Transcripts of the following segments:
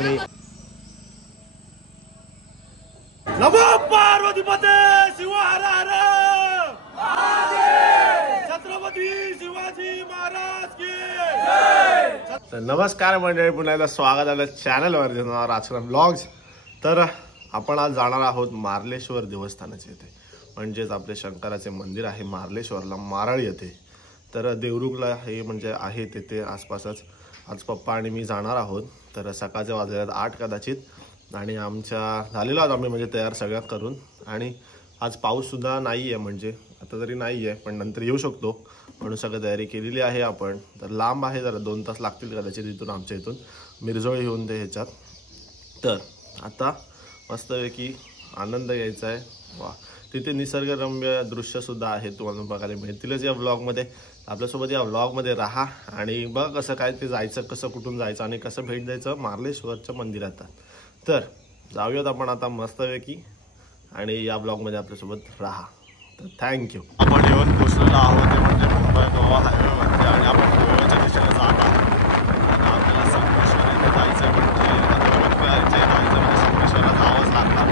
बापरे. नमो पार्वतीपते शिव हर हर छत्रपती शिवाजी महाराज की जय. नमस्कार मंडळी, पुन्हा एकदा स्वागत आहे चॅनलवर राजकारण ब्लॉग्स. तर आपण आज जाणार आहोत मार्लेश्वर देवस्थानाचे येथे, म्हणजेच आपले शंकराचे मंदिर आहे मार्लेश्वरला, मारळ येथे. तर देवरुखला हे म्हणजे आहे तिथे आसपासच. आज पप्पा आणि मी जाणार आहोत. तर सकाळचे वाजले 8 कदाचित, आणि आमच्या झालेलो आहोत आम्ही म्हणजे तयार सगळ्या करून. आणि आज पाऊससुद्धा नाही आहे, म्हणजे आता तरी नाही आहे पण नंतर येऊ शकतो, म्हणून सगळं तयारी केलेली आहे आपण. तर लांब आहे, जरा 2 तास लागतील कदाचित इथून, आमच्या इथून मिरजोळी येऊन ते ह्याच्यात. तर आता मस्तपैकी आनंद घ्यायचा आहे. वा, तिथे निसर्गरम्य दृश्यसुद्धा आहे, तुम्हाला बघायला मिळतीलच या व्लॉगमध्ये. आपल्यासोबत या व्लॉगमध्ये राहा आणि बघा कसं काय ते जायचं, कसं कुठून जायचं आणि कसं भेट द्यायचं मार्लेश्वरच्या मंदिरात. तर जाऊयात आपण आता मस्तपैकी, आणि या ब्लॉगमध्ये आपल्यासोबत राहा. तर थँक्यू. आपण येऊन पोचलेलो आहोत ते म्हणजे मुंबई गोवा हायवेवरती, आणि आपण गोव्याच्या दिशेने जात आहोत. आता आपल्याला संगमेश्वर येथे जायचं म्हणजे संगमेश्वरला जावंच लागतं.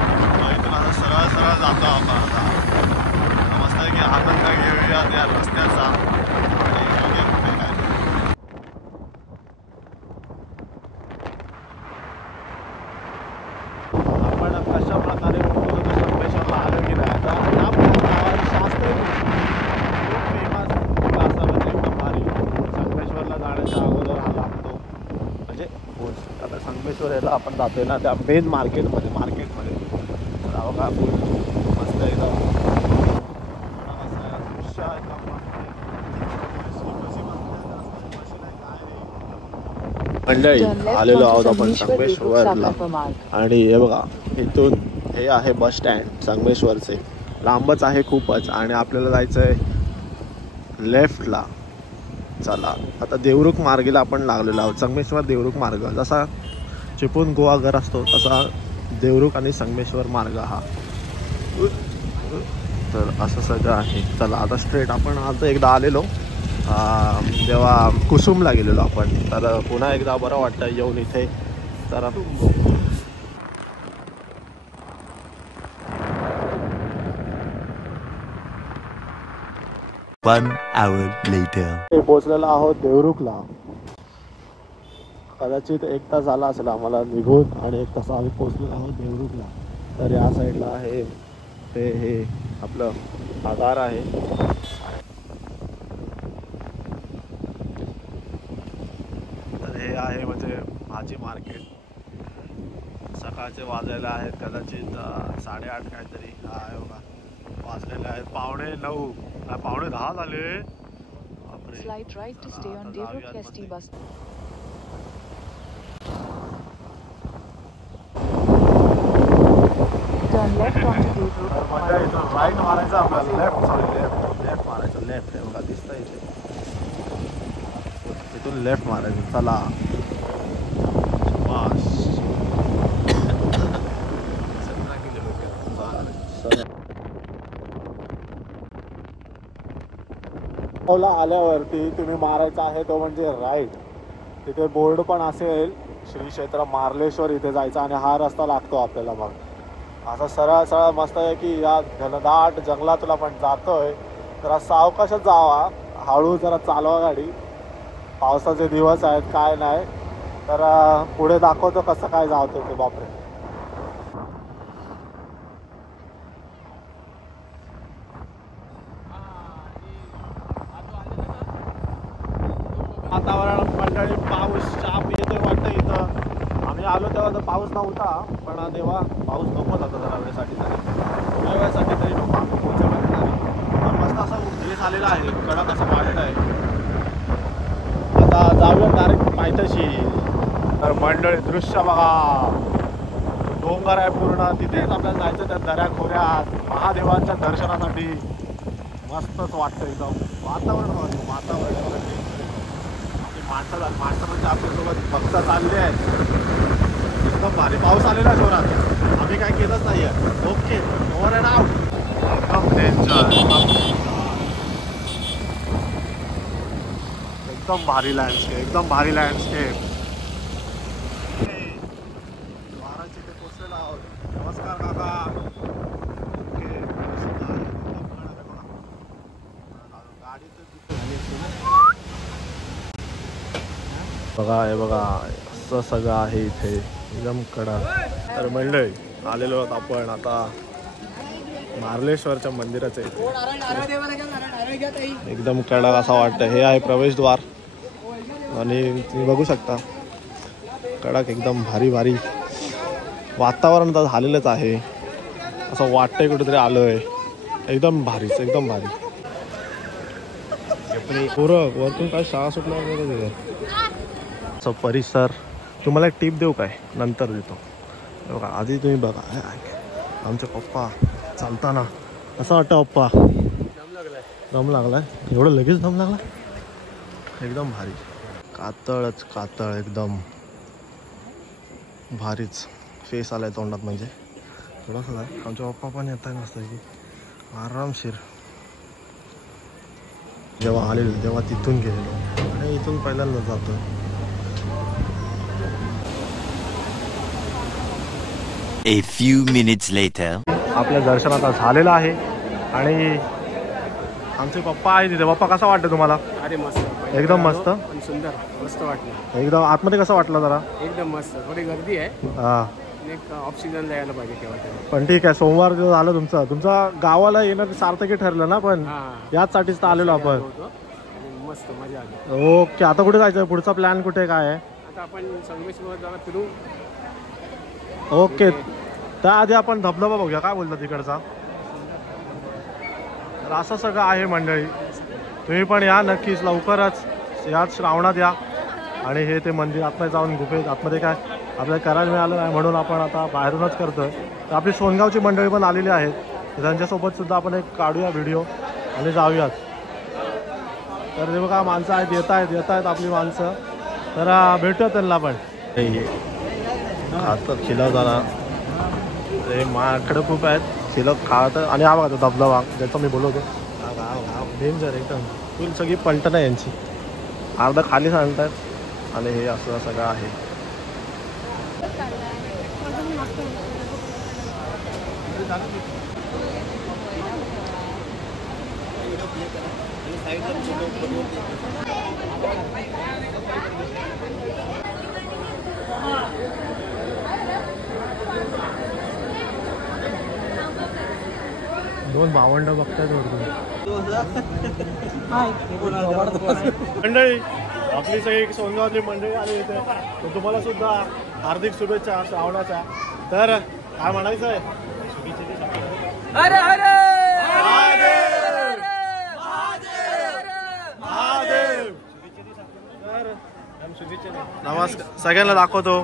इथून आता सरळ सरळ जातो आपण. आता मस्तपैकी आनंद घेऊया त्या रस्त्याचा. आपण कशा प्रकारे संगमेश्वरला आलो की नाही, तर शास्त्री खूप फेमस असं म्हणजे एकदम भारी. संगमेश्वरला जाण्याच्या अगोदर हा लागतो, म्हणजे आता संगमेश्वर याला आपण जातोय ना त्या मेन मार्केटमध्ये बघा मस्त एकदम मंडळी. आलेलो आहोत आपण संगमेश्वरला, आणि हे बघा इथून हे आहे बस स्टँड संगमेश्वरचे. लांबच आहे खूपच, आणि आपल्याला जायचं आहे लेफ्टला. चला आता देवरुख मार्गेला आपण लागलेलो आहोत. संगमेश्वर देवरुख मार्ग जसा चिपळूण गोवा घर असतो तसा देवरुख आणि संगमेश्वर मार्ग हा. तर असं सगळं आहे. चला आता स्ट्रेट आपण आज एकदा आलेलो जेव्हा कुसुमला गेलेलो आपण, तर पुन्हा एकदा बरं वाटतं येऊन इथे. तर 1 hour later. पोहोचलेलो आहोत देवरुखला. कदाचित 1 तास झाला असेल आम्हाला निघून, आणि 1 तास आम्ही पोहोचलेलो आहोत देवरुखला. तर या साईडला आहे ते हे आपलं आगार आहे. तर हे आहे म्हणजे भाजी मार्केट. सकाळचे वाजायला आहेत कदाचित 8:30 काहीतरी. हा आहे बघा, वाजलेले आहेत 9:45, 9:45 झाले. राईट मारायचं आपल्याला, लेफ्ट मारायचं. लेफ्ट हे बघा दिसतं इथे, इथून लेफ्ट मारायचं. चला आल्यावरती तुम्ही मारायचा आहे तो म्हणजे राईट. तिथे बोर्ड पण असेल श्री क्षेत्र मार्लेश्वर, इथे जायचं, आणि हा रस्ता लागतो आपल्याला. मग असं सरळ सरळ मस्त आहे की या घनदाट जंगलातून आपण जातोय. जरा सावकाशच जावा, हळू जरा चालवा गाडी. पावसाचे दिवस आहेत, काय नाही. तर पुढे दाखवतो कसं काय जावतं ते. बापरे, वातावरण मंडळी पाऊस चाप येतोय वाटतं इथं. आम्ही आलो तेव्हा तर पाऊस नव्हता, पण तेव्हा पाऊस नकोच होता जरा वेळेसाठी तरी, थोड्या वेळेसाठी तरी नको. आम्ही पोहोचेपर्यंत तरी मस्त असं हे झालेलं आहे, कडक असं वाटत आहे. आता जाऊया डायरेक्ट पायथ्याशी. तर मंडळी दृश्य बघा, डोंगर आहे पूर्ण, तिथेच आपल्याला जायचं त्या दऱ्याखोऱ्यात महादेवांच्या दर्शनासाठी. मस्तच वाटतं एकदम. वातावरण माणसं म्हणजे आपल्यासोबत भक्त चालले आहेत. एकदम भारी. पाऊस आलेला जोरात, आम्ही काय केलंच नाही आहे. Okay, over and out. एकदम डेंजर, एकदम भारी लँडस्केप, एकदम भारी लँडस्केप. बघा हे बघा असं सगळं आहे इथे एकदम कडक. तर मंडळी आलेलो आहोत आपण आता मार्लेश्वरच्या मंदिराचं इथे. एकदम कडक असं वाटतं. हे आहे प्रवेशद्वार आणि तुम्ही बघू शकता कडक एकदम भारी भारी वातावरण तर झालेलंच आहे. असं वाटतंय कुठेतरी आलोय. एकदम भारीच एकदम भारी. पोरं वरतून काय शाळा सुटल्या वगैरे असं परिसर. तुम्हाला एक टीप देऊ काय नंतर देतो. बघा आधी तुम्ही बघा आमचे पप्पा चालताना असं वाटतं पप्पा दम लागलाय. एवढं लगेच दम लागला. एकदम भारी कातळच कातळ एकदम भारीच फेस आलाय तोंडात. म्हणजे थोडंसं आहे. आमचे पप्पा पण येत आहे मस्त की आरामशीर. जेव्हा आलेलो तेव्हा तिथून गेलेलो आणि इथून पहिल्यांदा जातो. A few minutes later. आपल्या दर्शन आता झालेलं आहे आणि आमचे पप्पा आहे तिथे. पप्पा कसा वाटतं तुम्हाला? अरे मस्त एकदम मस्त पण सुंदर मस्त वाटलं. एकदम आतमध्ये कसं वाटलं जरा? एकदम मस्त. थोडी गर्दी आहे. हां एक ऑक्सिजन द्यायला पाहिजे केव्हा पण ठीक आहे. सोमवार जो झालं तुमचा गावाला येणं सार्थकी ठरलं ना. पण याचसाठीच तर आलेलो आपण. मस्त मजा आली. ओके आता कुठे जायचं? पुढचा प्लॅन कुठे काय आहे? आता आपण संगमेश्वर जरा फिरू. ओके त्याआधी आपण धबधबा बघूया. काय बोलता तिकडचा? तर असं सगळं आहे मंडळी. तुम्ही पण या नक्कीच लवकरच याच श्रावणात या. आणि हे ते मंदिर आतमध्ये जाऊन गुफेत आतमध्ये काय आपल्याला करायला मिळालं नाही म्हणून आपण आता बाहेरूनच करतोय. तर आपली सोनगावची मंडळी पण आलेली आहेत. तर त्यांच्यासोबत सुद्धा आपण एक काढूया व्हिडिओ आणि जाऊयात. तर ते बघा माणसं आहेत येत आहेत आपली माणसं. तर भेटूया त्यांना पण. आता खिला जाणार ते माकडं खूप आहेत. खिलं खात आणि हा बघा धबधबा ज्याचा मी बोलवतो डेंजर एकदम फुल सगळी पलटण आहे यांची. अर्धा खाली सांगतात आणि हे असं सगळं आहे. दोन भावंड बघतायत मंडळी. आपली सगळी सोनगावची मंडळी आली इथे. तर तुम्हाला सुद्धा हार्दिक शुभेच्छा श्रावणाच्या. तर काय म्हणायचं आहे? नमस्कार सगळ्यांना दाखवतो.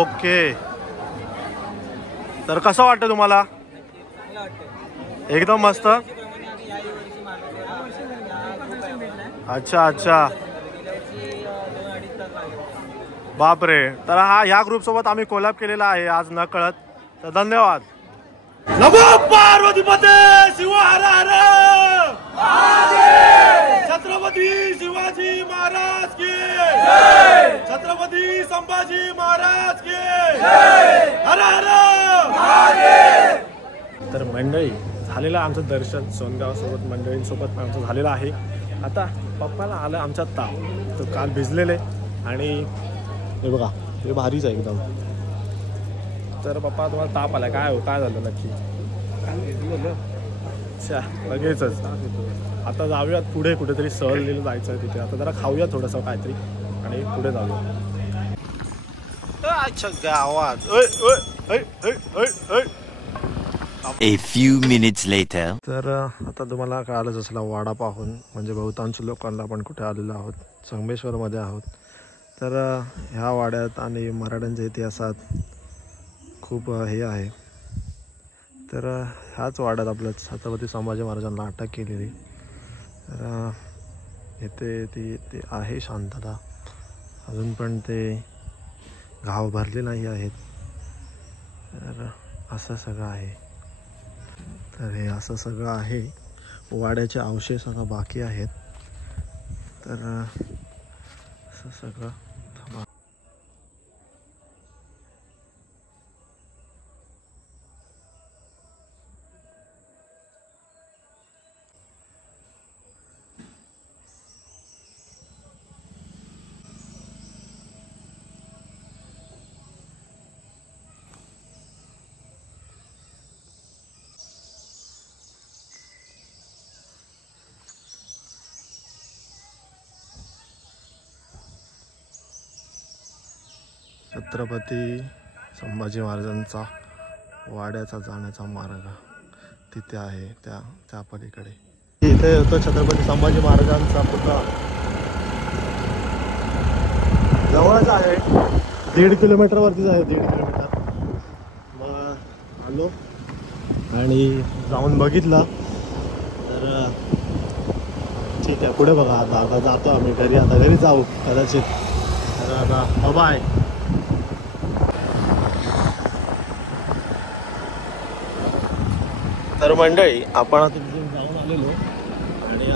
ओके तर कसं वाटतं तुम्हाला? एकदम मस्त. अच्छा अच्छा बापरे. तर ह्या ग्रुप सोबत आम्ही कोलॅब केलेला आहे आज न कळत. तर धन्यवाद. नमो पार्वतीपते शिव हर हर छत्रपती शिवाजी महाराज की छत्रपती संभाजी महाराज की हर हर. तर मंडळी झालेलं आमचं दर्शन सोनगाव सोबत मंडळींसोबत आमचं झालेलं आहे. आता पप्पाला आलं आमच्या ताप. तो काल भिजलेले आणि हे बघा हे भारीच आहे एकदम. तर पप्पा तुम्हाला ताप आला काय झालं नक्की? अच्छा लगेचच. आता जाऊयात पुढे कुठेतरी सहलीला जायचं आहे तिथे. आता जरा खाऊया थोडंसं काहीतरी आणि पुढे जाऊया. अच्छा गावात A few minutes later. तर आता तुम्हाला कळालंच असला वडापाहून म्हणजे बहुतांश लोकांना आपण कुठे आलेलो आहोत संगमेश्वरमध्ये आहोत. तर ह्या वाड्यात आणि मराठ्यांच्या इतिहासात खूप हे आहे. तर ह्याच वाड्यात आपल्या छत्रपती संभाजी महाराजांना अटक केलेली. तर इथे ती आहे शांतता. अजून पण ते घाव भरले नाही आहेत. तर असं सगळं आहे. तर हे असं सगळं आहे. वाड्याचे अवशेष आता बाकी आहेत. तर असं सगळं छत्रपती संभाजी महाराजांचा वाड्याचा जाण्याचा मार्ग तिथे आहे, त्या पलीकडे इथे होतं छत्रपती संभाजी महाराजांचा पुतळा. जवळच आहे, 1.5 किलोमीटरवरतीच आहे, 1.5 किलोमीटर. मग आलो आणि जाऊन बघितलं तर ठीक आहे. पुढे बघा, आता जातो आम्ही घरी, आता घरी जाऊ कदाचित. तर आता बाय. तर मंडळी, आपण आता तिथून जाऊन आलेलो आणि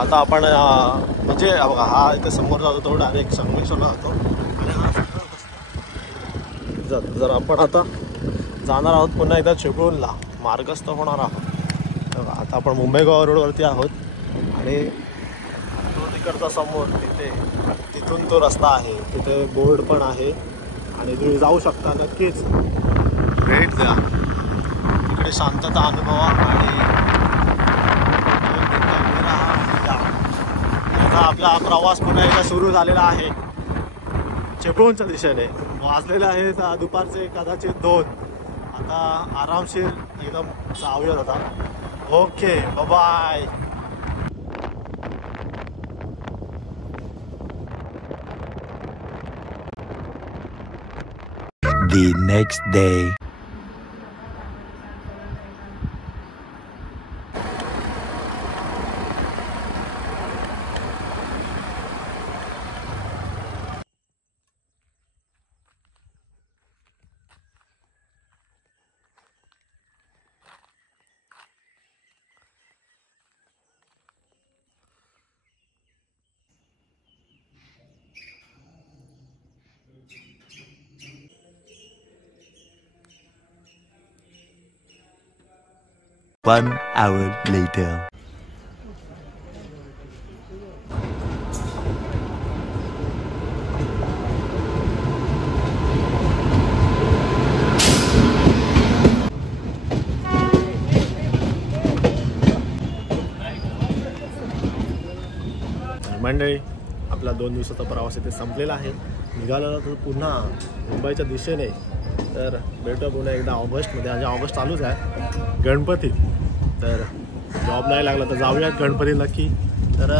आता आपण म्हणजे बघा, हा इथे समोर जातो तो डायरेक्ट संगमेश्वरला जातो आणि हा जर आपण आता जाणार आहोत पुन्हा एकदा चिपळूणला मार्गस्थ होणार आहोत. आता आपण मुंबई गोवा रोडवरती आहोत आणि तो तिकडचा समोर तिथून तो रस्ता आहे, तिथे बोर्ड पण आहे आणि तुम्ही जाऊ शकता. नक्कीच भेट द्या, तिकडे शांतता अनुभवा आणि आपला प्रवास पुन्हा एकदा सुरू झालेला आहे चिपळूणच्या दिशेने. वाजलेले आहेत दुपारचे कदाचित 2. आता आरामशीर एकदम जाऊयात आता. Okay, bye. The next day. One hour later. मंडळी, आपला 2 दिवसाचा प्रवास इथे संपलेला आहे. निघालो तर पुन्हा मुंबईच्या दिशेने. तर भेटूया पुन्हा एकदा ऑगस्टमध्ये. म्हणजे ऑगस्ट चालूच आहे, गणपती. तर जॉब नाही लागला तर जाऊयात गणपती नक्की. तर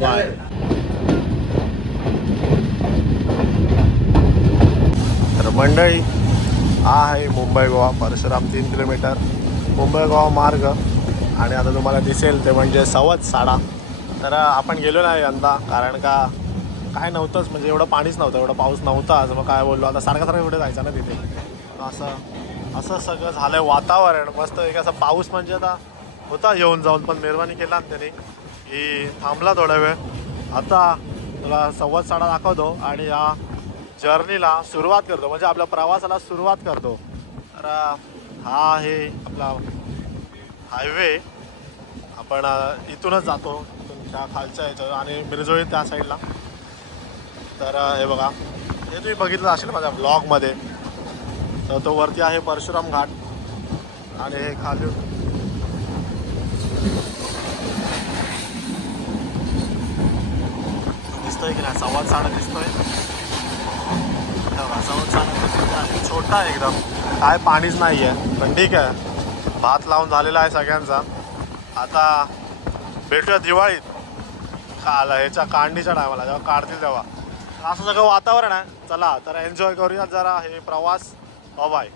बाय. तर मंडळी, हा आहे मुंबई गोवा परशुराम 3 किलोमीटर मुंबई गोवा मार्ग. आणि आता तुम्हाला दिसेल ते म्हणजे सवत-साडा. तर आपण गेलो नाही यंदा, कारण का काय नव्हतंच, म्हणजे एवढं पाणीच नव्हतं, एवढा पाऊस नव्हताच. मग काय बोललो, आता सारखं कुठे जायचं ना तिथे. असं सगळं झालं आहे वातावरण. मस्त एक असा पाऊस म्हणजे आता होता येऊन जाऊन, पण मेहरबानी केला ना त्याने की थांबला थोडा वेळ. आता तुला सवत-साडा दाखवतो आणि या जर्नीला सुरुवात करतो, म्हणजे आपल्या प्रवासाला सुरुवात करतो. तर हा आहे आपला हायवे. आपण इथूनच जातो, त्या खालच्या ह्याच्यावर, आणि मिरजोळी त्या साईडला. तर हे बघा, हे तुम्ही बघितलं असेल माझ्या ब्लॉगमध्ये. तर तो वरती आहे परशुराम घाट आणि हे खाली दिसतोय की नाही, सवत-साडा दिसतोय. सवत-साडा छोटा आहे एकदम, काय पाणीच नाही आहे, पण ठीक आहे. भात लावून झालेला आहे सगळ्यांचा. आता भेटूया दिवाळीत, ह्याच्या काढणीच्या टायमाला, जेव्हा काढतील तेव्हा. असं सगळं वातावरण आहे. चला तर एन्जॉय करूया जरा हे प्रवास. बाय.